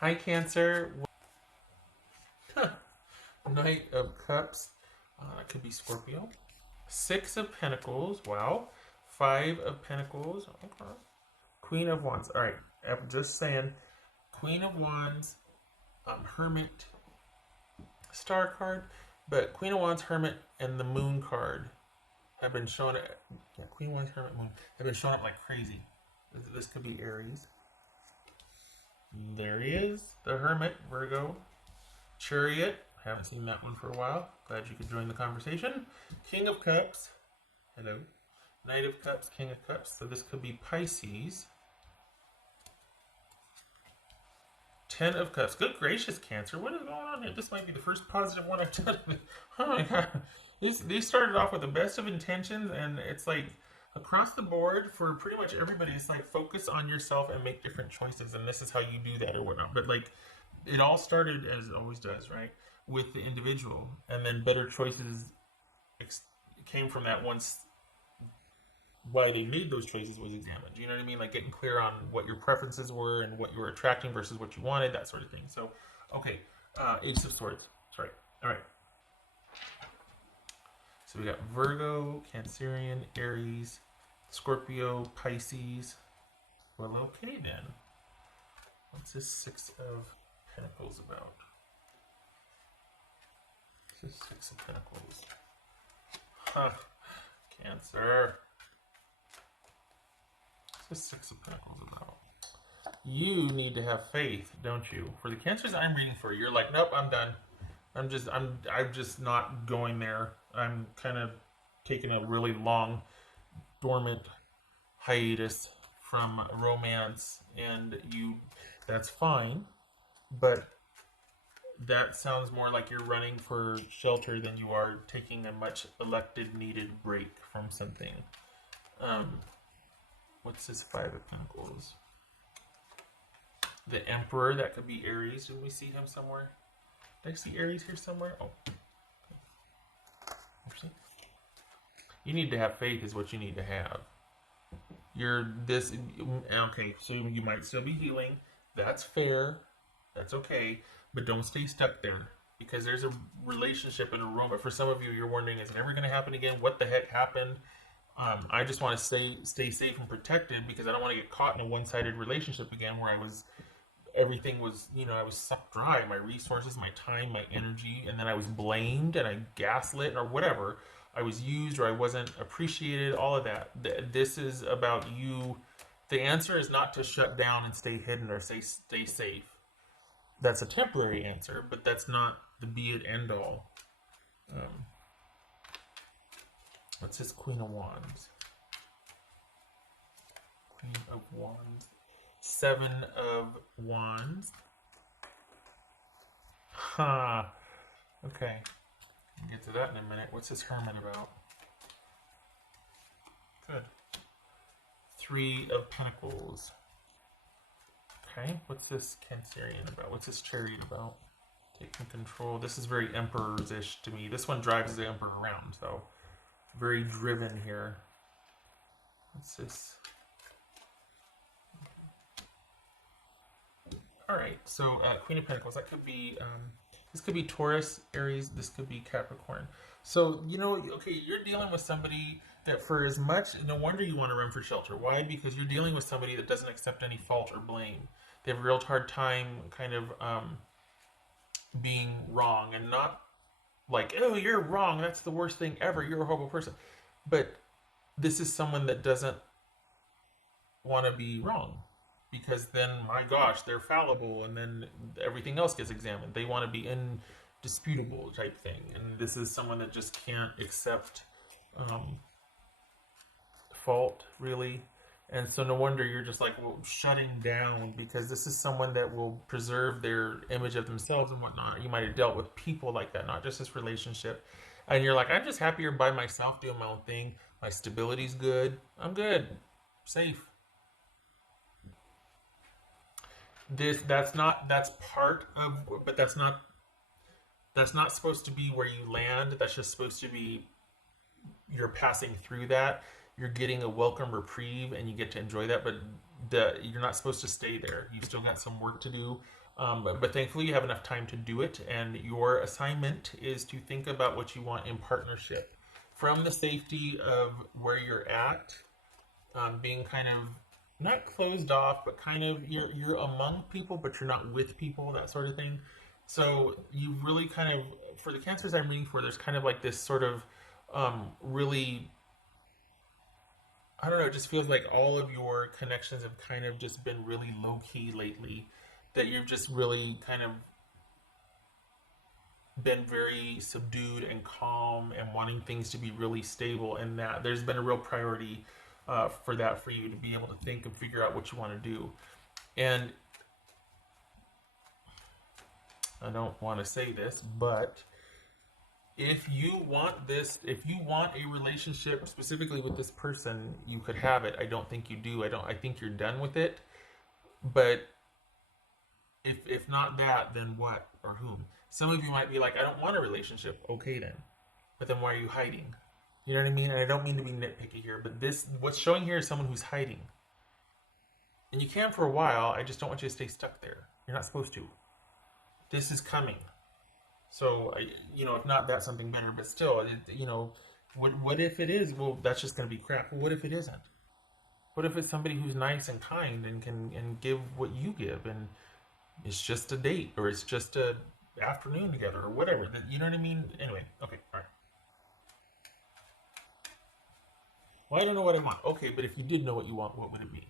Hi, Cancer. Knight of Cups. That could be Scorpio. Six of Pentacles. Wow. Five of Pentacles. Okay. Queen of Wands. All right. I'm just saying. Queen of Wands. Hermit. Star card. But Queen of Wands, Hermit, and the Moon card have been showing it. Yeah, Queen of Wands, Hermit, Moon have been showing up like crazy. This could be Aries. There he is. The Hermit. Virgo. Chariot. Haven't seen that one for a while. Glad you could join the conversation. King of Cups. Hello. Knight of Cups, King of Cups. So this could be Pisces. Ten of Cups. Good gracious, Cancer. What is going on here? This might be the first positive one I've done. Oh my god. These started off with the best of intentions, and it's like across the board for pretty much everybody. It's like focus on yourself and make different choices, and this is how you do that or whatnot. But like it all started, as it always does, right, with the individual, and then better choices came from that once why they made those choices was examined. You know what I mean? Like getting clear on what your preferences were and what you were attracting versus what you wanted, that sort of thing. So, okay, Ace of Swords. Sorry. All right. So we got Virgo, Cancerian, Aries, Scorpio, Pisces. Well, okay then. What's this Six of Pentacles about? What's this Six of Pentacles? Huh. Cancer. The Six of Pentacles about? You need to have faith, don't you? For the Cancers I'm reading for, you're like, nope, I'm done. I'm just not going there. I'm kind of taking a really long, dormant hiatus from romance, and that's fine, but that sounds more like you're running for shelter than you are taking a much elected, needed break from something. What's this Five of Pentacles? The Emperor, that could be Aries. Did we see him somewhere? Did I see Aries here somewhere? Oh. Actually. You need to have faith is what you need to have. Okay, so you might still be healing. That's fair. That's okay. But don't stay stuck there. Because there's a relationship in a room. But for some of you, you're wondering, is it ever going to happen again? What the heck happened? I just want to stay safe and protected because I don't want to get caught in a one-sided relationship again where everything was, I was sucked dry, my resources, my time, my energy, and then I was blamed and I gaslit or whatever. I was used or I wasn't appreciated, all of that. This is about you. The answer is not to shut down and stay hidden or stay safe. That's a temporary answer, but that's not the be it end all. What's this Queen of Wands? Queen of Wands. Seven of Wands. Ha. Okay. We'll get to that in a minute. What's this Hermit about? Good. Three of Pentacles. Okay. What's this Cancerian about? What's this Chariot about? Taking control. This is very Emperor's-ish to me. This one drives the Emperor around, so very driven here. What's this? All right, so Queen of Pentacles. That could be this could be Taurus, Aries. This could be Capricorn. So okay, you're dealing with somebody that for as much, no wonder you want to run for shelter. Why? Because you're dealing with somebody that doesn't accept any fault or blame. They have a real hard time kind of being wrong and not like, oh, you're wrong. That's the worst thing ever. You're a horrible person. But this is someone that doesn't want to be wrong because then, my gosh, they're fallible and then everything else gets examined. They want to be indisputable type thing. And this is someone that just can't accept fault, really. And so no wonder you're just like, well, shutting down because this is someone that will preserve their image of themselves and whatnot. You might have dealt with people like that, not just this relationship. And you're like, I'm just happier by myself doing my own thing. My stability's good. I'm good. Safe. That's part of, but that's not supposed to be where you land. That's just supposed to be you're passing through that. You're getting a welcome reprieve and you get to enjoy that, but you're not supposed to stay there. You've still got some work to do. But thankfully, you have enough time to do it, and your assignment is to think about what you want in partnership from the safety of where you're at, being kind of not closed off, but kind of you're among people, but you're not with people, that sort of thing. So you really kind of, for the cancers I'm reading for, there's kind of like this sort of really, I don't know, it just feels like all of your connections have kind of just been really low key lately. That you've just really kind of been very subdued and calm and wanting things to be really stable, and that there's been a real priority for that for you to be able to think and figure out what you want to do. And I don't want to say this, but if you want this, if you want a relationship specifically with this person, you could have it. I don't think you do. I think you're done with it. But if not that, then what or whom? Some of you might be like, I don't want a relationship. Okay then. But then why are you hiding? You know what I mean? And I don't mean to be nitpicky here, but this what's showing here is someone who's hiding. And you can for a while. I just don't want you to stay stuck there. You're not supposed to. This is coming. So, if not that, something better. But still, what if it is? Well, that's just going to be crap. Well, what if it isn't? What if it's somebody who's nice and kind and can and give what you give, and it's just a date, or it's just a afternoon together, or whatever. You know what I mean? Anyway, okay, all right. Well, I don't know what I want. Okay, but if you did know what you want, what would it be?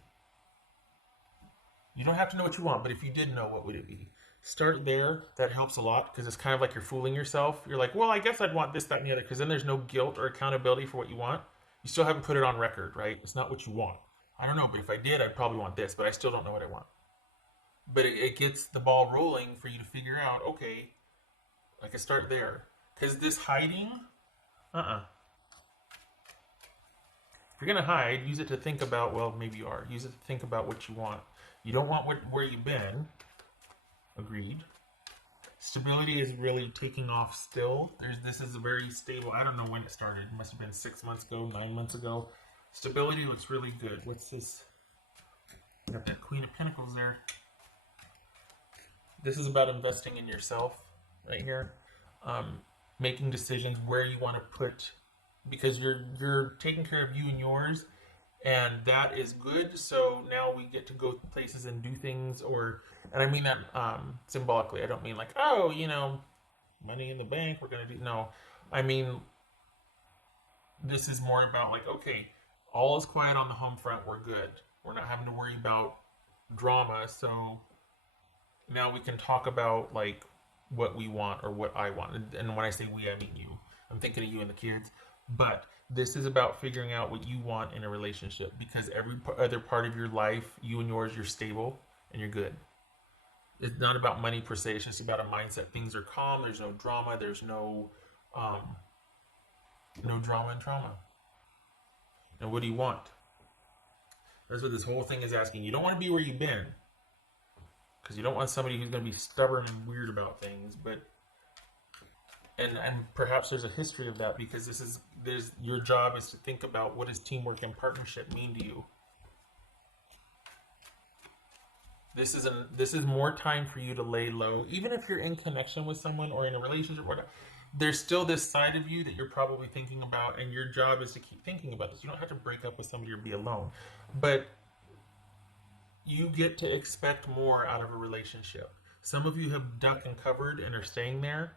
You don't have to know what you want, but if you did know, what would it be? Start there. That helps a lot because it's kind of like you're fooling yourself. You're like, well, I guess I'd want this, that, and the other, because then there's no guilt or accountability for what you want. You still haven't put it on record, right? It's not what you want. I don't know, but if I did, I'd probably want this, but I still don't know what I want. But it gets the ball rolling for you to figure out, okay, I can start there. Because this hiding, uh-uh. If you're going to hide, use it to think about, well, maybe you are. Use it to think about what you want. You don't want where you've been. Agreed. Stability is really taking off still. This is a very stable, I don't know when it started. It must have been 6 months ago, 9 months ago. Stability looks really good. What's this? Got that Queen of Pentacles there. This is about investing in yourself right here. Making decisions where you want to put, because you're taking care of you and yours, and that is good. So now we get to go places and do things, and I mean that symbolically. I don't mean like, oh, money in the bank, we're gonna do. No, I mean this is more about like, okay, all is quiet on the home front. We're good. We're not having to worry about drama. So now we can talk about like what we want or what I want. And when I say we, I mean you. I'm thinking of you and the kids. But this is about figuring out what you want in a relationship, because every other part of your life, you and yours, you're stable and you're good. It's not about money per se. It's just about a mindset. Things are calm. There's no drama. There's no drama and trauma. And what do you want? That's what this whole thing is asking. You don't want to be where you've been, because you don't want somebody who's going to be stubborn and weird about things. But and perhaps there's a history of that, because there's your job is to think about, what does teamwork and partnership mean to you. This is more time for you to lay low, even if you're in connection with someone or in a relationship. Or there's still this side of you that you're probably thinking about, and your job is to keep thinking about this. You don't have to break up with somebody or be alone, but you get to expect more out of a relationship. Some of you have ducked and covered and are staying there.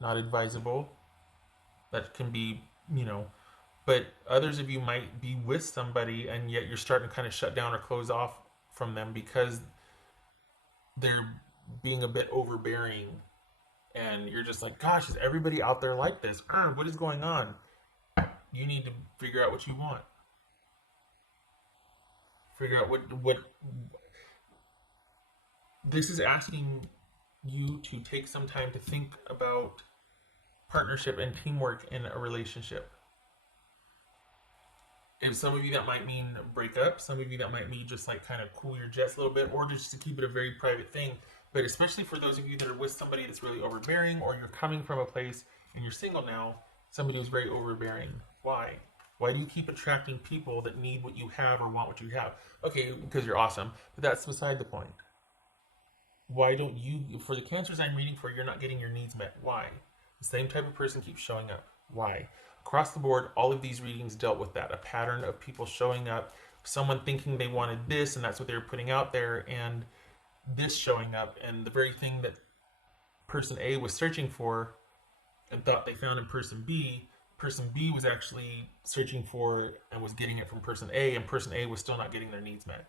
Not advisable. That can be, but others of you might be with somebody and yet you're starting to kind of shut down or close off from them because they're being a bit overbearing, and you're just like, gosh, is everybody out there like this? What is going on? You need to figure out what you want. Figure out what this is asking you to take some time to think about partnership and teamwork in a relationship. And some of you that might mean break up. Some of you that might mean just like kind of cool your jets a little bit, or just to keep it a very private thing. But especially for those of you that are with somebody that's really overbearing, or you're coming from a place and you're single now, somebody who's very overbearing. Why? Why do you keep attracting people that need what you have or want what you have? Okay, because you're awesome. But that's beside the point. Why don't you, for the cancers I'm reading for, you're not getting your needs met. Why? The same type of person keeps showing up. Why? Across the board, all of these readings dealt with that. A pattern of people showing up, someone thinking they wanted this and that's what they were putting out there, and this showing up, and the very thing that person A was searching for and thought they found in person B was actually searching for and was getting it from person A, and person A was still not getting their needs met.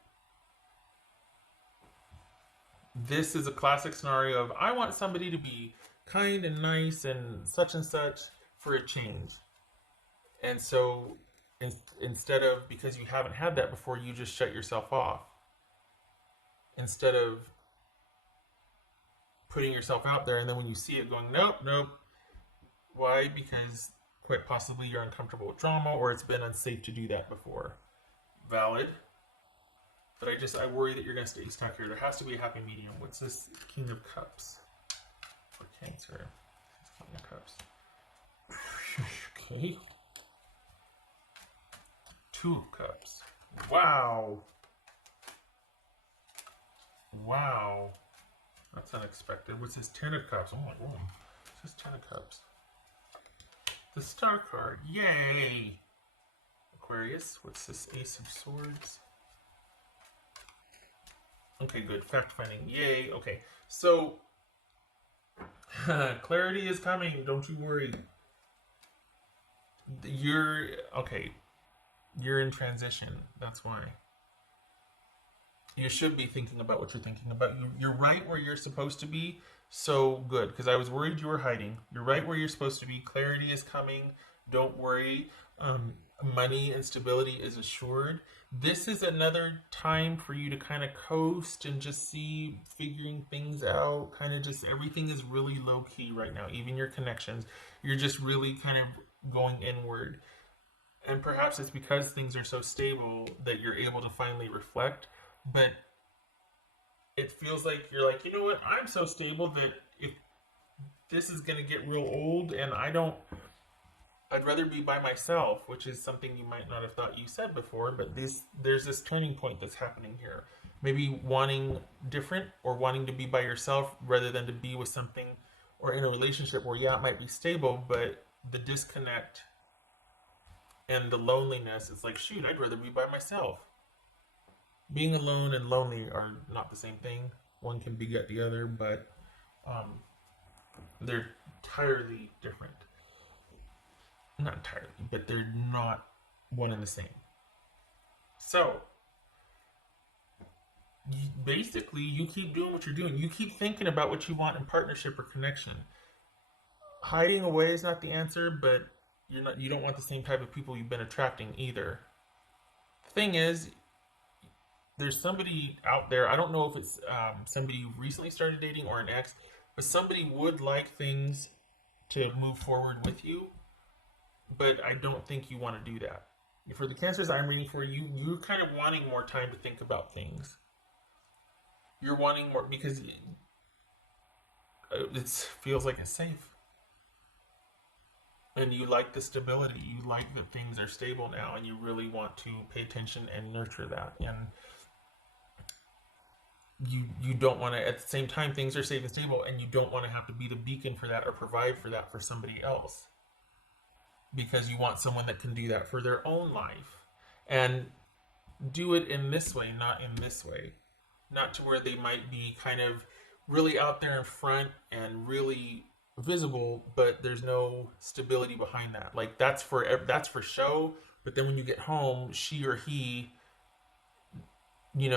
This is a classic scenario of I want somebody to be kind and nice and such for a change. And so instead of, because you haven't had that before, you just shut yourself off. Instead of putting yourself out there and then when you see it going, nope, nope. Why? Because quite possibly you're uncomfortable with drama or it's been unsafe to do that before. Valid. But I worry that you're going to stay stuck here. There has to be a happy medium. What's this? King of Cups. For Cancer. King of Cups. Okay. Two of Cups. Wow. Wow. That's unexpected. What's this? 10 of Cups. Oh my god. What's this 10 of Cups? The Star card. Yay! Aquarius. What's this? Ace of Swords. Okay, good. Fact finding. Yay. Okay. So, clarity is coming. Don't you worry. Okay. You're in transition. That's why. You should be thinking about what you're thinking about. You're right where you're supposed to be. So good, because I was worried you were hiding. You're right where you're supposed to be. Clarity is coming. Don't worry. Money and stability is assured. This is another time for you to kind of coast and just see, figuring things out. Kind of just, everything is really low key right now. Even your connections. You're just really kind of going inward. And perhaps it's because things are so stable that you're able to finally reflect. But it feels like you're like, you know what? I'm so stable that if this is going to get real old and I'd rather be by myself, which is something you might not have thought you said before, but there's this turning point that's happening here. Maybe wanting different or wanting to be by yourself rather than to be with something or in a relationship where, yeah, it might be stable, but the disconnect and the loneliness, it's like, shoot, I'd rather be by myself. Being alone and lonely are not the same thing. One can beget the other, but they're entirely different. Not entirely, but they're not one and the same. So, basically, you keep doing what you're doing. You keep thinking about what you want in partnership or connection. Hiding away is not the answer, but you don't want the same type of people you've been attracting either. The thing is, there's somebody out there, I don't know if it's somebody who recently started dating or an ex, but somebody would like things to move forward with you, but I don't think you want to do that. For the cancers I'm reading for, you're kind of wanting more time to think about things. You're wanting more because it feels like it's safe. And you like the stability. You like that things are stable now, and you really want to pay attention and nurture that. And you don't want to, at the same time, things are safe and stable, and you don't want to have to be the beacon for that or provide for that for somebody else. Because you want someone that can do that for their own life. And do it in this way, not in this way. Not to where they might be kind of really out there in front and really visible, but there's no stability behind that. Like that's for show, but then when you get home, she or he, you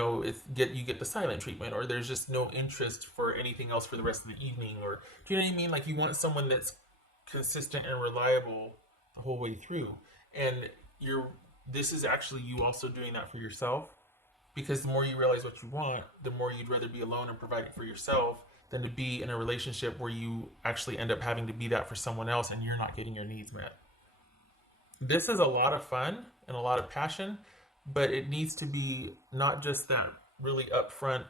get the silent treatment, or there's just no interest for anything else for the rest of the evening. Or do you know what I mean? Like you want someone that's consistent and reliable the whole way through. And this is actually you also doing that for yourself, because the more you realize what you want, the more you'd rather be alone and providing for yourself than to be in a relationship where you actually end up having to be that for someone else and you're not getting your needs met. This is a lot of fun and a lot of passion, but it needs to be not just that really upfront,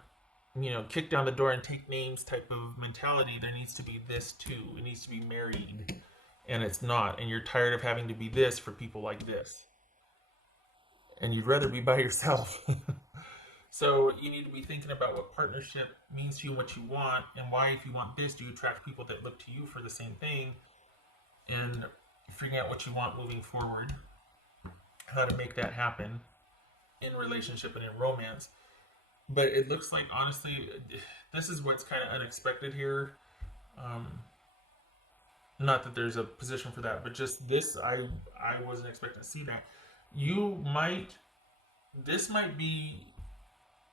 kick down the door and take names type of mentality. There needs to be this too. It needs to be married, and it's not. And you're tired of having to be this for people like this. And you'd rather be by yourself. So you need to be thinking about what partnership means to you and what you want, and why, if you want this, do you attract people that look to you for the same thing, and figuring out what you want moving forward, how to make that happen in relationship and in romance. But it looks like, honestly, this is what's kind of unexpected here. Um, Not that there's a position for that, but just this, I wasn't expecting to see that. You might, this might be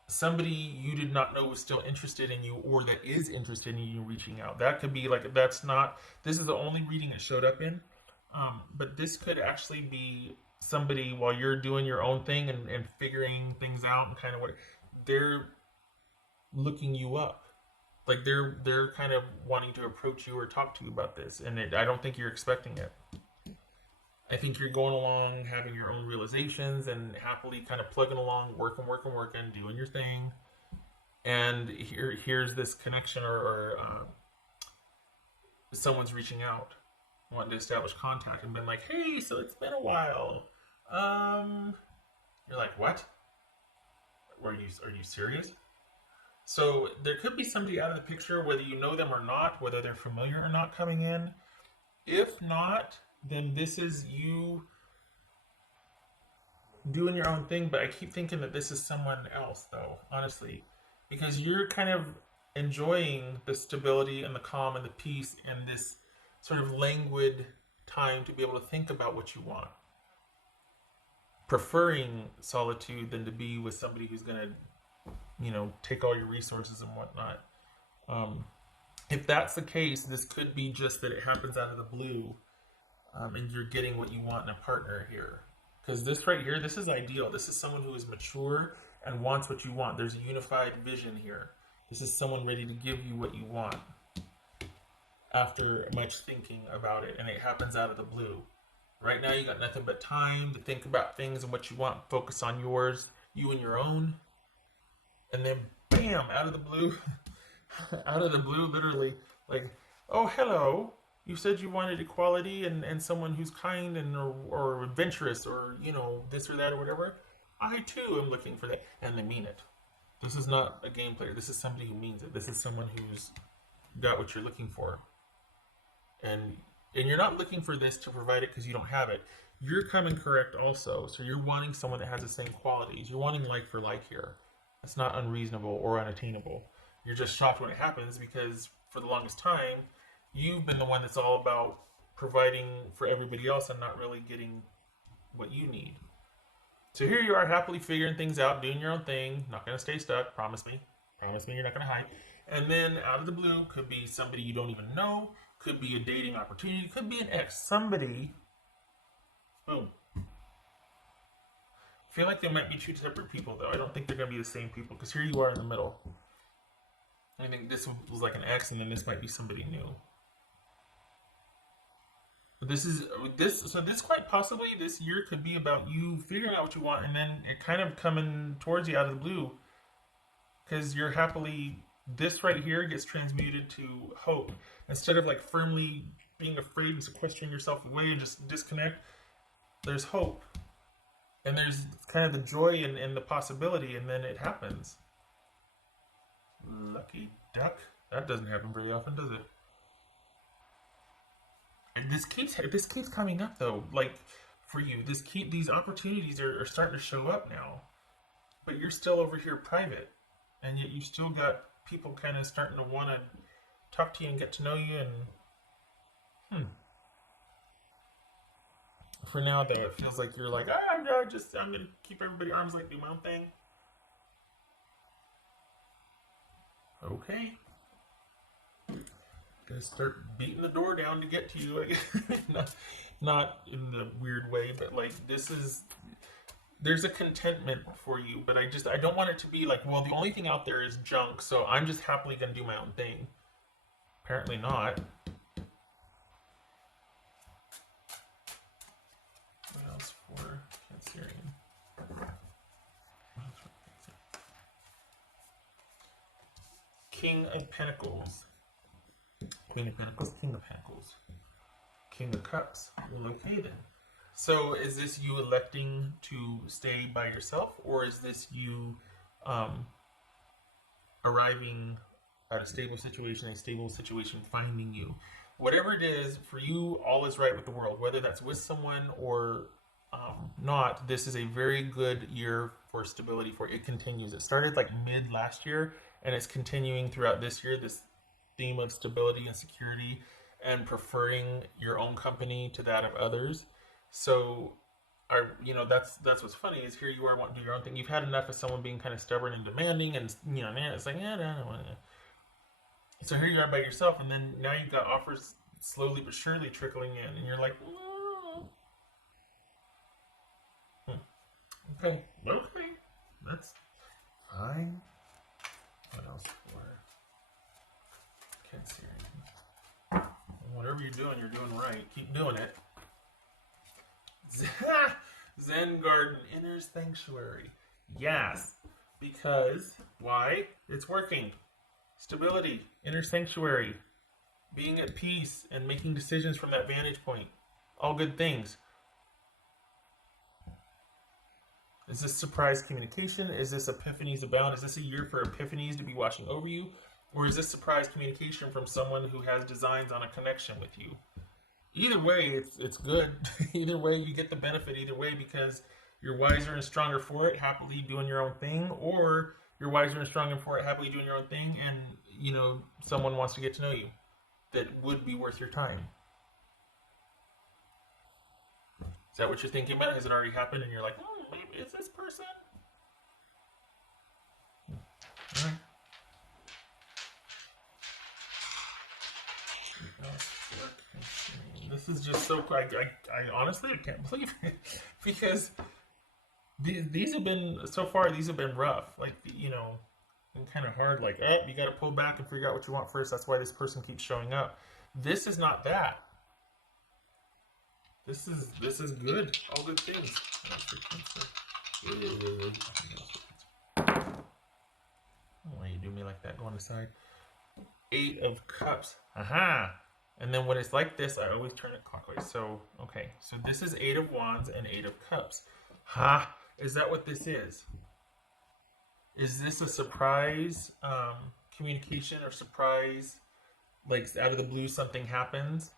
somebody you did not know was still interested in you, or that is interested in you reaching out. That could be like, that's not, this is the only reading it showed up in. But this could actually be somebody, while you're doing your own thing and figuring things out and kind of what they're looking you up, like they're kind of wanting to approach you or talk to you about this, and I don't think you're expecting it. I think you're going along, having your own realizations, and happily kind of plugging along, working, doing your thing. And here's this connection, or someone's reaching out, wanting to establish contact, and been like, "Hey, so it's been a while." You're like, "What? Are you serious?" So there could be somebody out of the picture, whether you know them or not, whether they're familiar or not, coming in. If not, then this is you doing your own thing. But I keep thinking that this is someone else, though, honestly, because you're kind of enjoying the stability and the calm and the peace and this sort of languid time to be able to think about what you want, preferring solitude than to be with somebody who's going to, take all your resources and whatnot. Um, if that's the case, this could be just that it happens out of the blue, and you're getting what you want in a partner here. Because this right here, this is ideal. This is someone who is mature and wants what you want. There's a unified vision here. This is someone ready to give you what you want after much thinking about it, and it happens out of the blue. Right now, you got nothing but time to think about things and what you want. Focus on yours, you and your own. And then, bam, out of the blue, out of the blue, literally, like, oh, hello. You said you wanted equality and someone who's kind and or adventurous, or, this or that or whatever. I, too, am looking for that. And they mean it. This is not a game player. This is somebody who means it. This is someone who's got what you're looking for. And you're not looking for this to provide it because you don't have it. You're coming correct also. So you're wanting someone that has the same qualities. You're wanting like for like here. That's not unreasonable or unattainable. You're just shocked when it happens because for the longest time, you've been the one that's all about providing for everybody else and not really getting what you need. So here you are, happily figuring things out, doing your own thing, not going to stay stuck, promise me. Promise me you're not going to hide. And then out of the blue, could be somebody you don't even know, could be a dating opportunity, could be an ex, somebody. Boom. I feel like they might be two separate people, though. I don't think they're going to be the same people, because here you are in the middle. I think this was like an ex, and then this might be somebody new. But this quite possibly, this year could be about you figuring out what you want, and then it kind of coming towards you out of the blue, because you're happily, this right here gets transmuted to hope. Instead of like firmly being afraid and sequestering yourself away and just disconnect, there's hope. And there's kind of the joy and the possibility, and then it happens. Lucky duck. That doesn't happen very often, does it? And this keeps coming up though. Like for you, these opportunities are starting to show up now. But you're still over here private, and yet you still got people kind of starting to want to talk to you and get to know you. And for now, though, it feels like you're like, I'm gonna keep everybody arms like do my own thing. Okay. Gonna start beating the door down to get to you. Not in the weird way, but like there's a contentment for you, but I don't want it to be like, well, the only thing out there is junk, so I'm just happily gonna do my own thing. Apparently not. What else for Cancerian? King of Pentacles. Queen of Pentacles, King of Pentacles. King of Cups. Well, okay then. So is this you electing to stay by yourself, or is this you um, arriving at a stable situation finding you. Whatever it is, for you, all is right with the world. Whether that's with someone or not, this is a very good year for stability for you. It continues. It started like mid last year and it's continuing throughout this year. This theme of stability and security and preferring your own company to that of others. So that's what's funny is here you are wanting to do your own thing. You've had enough of someone being kind of stubborn and demanding, and man, it's like yeah, no, I don't want to. So here you are by yourself, and then now you've got offers slowly but surely trickling in, and you're like, okay, that's fine. What else for kids here? Whatever you're doing right. Keep doing it. Zen garden, inner sanctuary. Yes, because why? It's working. Stability, inner sanctuary, being at peace and making decisions from that vantage point. All good things. Is this surprise communication? Is this epiphanies abound? Is this a year for epiphanies to be watching over you? Or is this surprise communication from someone who has designs on a connection with you? Either way, it's good. Either way, you get the benefit either way because you're wiser and stronger for it, happily doing your own thing, or you're wiser and stronger for it, happily doing your own thing, and someone wants to get to know you that would be worth your time. Is that what you're thinking about? Has it already happened and you're like, maybe it's this person? All right. This is just so quick. I honestly can't believe it because these have been so far. These have been rough. Like and kind of hard. Like, you got to pull back and figure out what you want first. That's why this person keeps showing up. This is not that. This is good. All good things. Why you do me like that? Go on the side. 8 of Cups. Aha. And then when it's like this, I always turn it clockwise. So, okay. So this is 8 of Wands and 8 of Cups. Ha! Is that what this is? Is this a surprise communication or surprise, like out of the blue something happens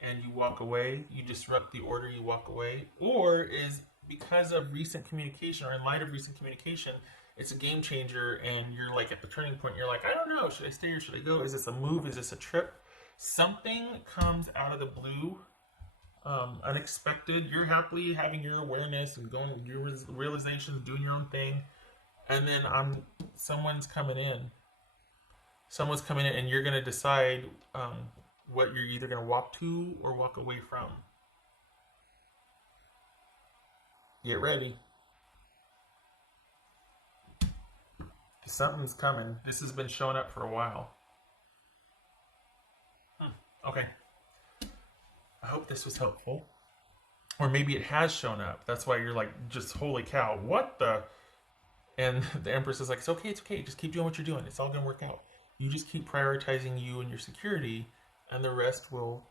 and you walk away, you disrupt the order, you walk away? Or is because of recent communication or in light of recent communication, it's a game changer and you're like at the turning point, you're like, I don't know, should I stay or should I go? Is this a move? Is this a trip? Something comes out of the blue, unexpected. You're happily having your awareness and going your realizations, doing your own thing, and then someone's coming in. Someone's coming in, and you're gonna decide what you're either gonna walk to or walk away from. Get ready. Something's coming. This has been showing up for a while. Okay. I hope this was helpful. Or maybe it has shown up. That's why you're like, just holy cow, what the? And the Empress is like, it's okay. Just keep doing what you're doing. It's all going to work out. You just keep prioritizing you and your security, and the rest will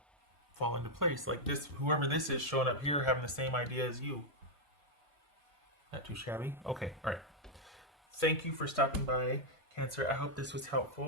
fall into place. Like this, whoever this is showing up here having the same idea as you. Not too shabby. Okay, all right. Thank you for stopping by, Cancer. I hope this was helpful.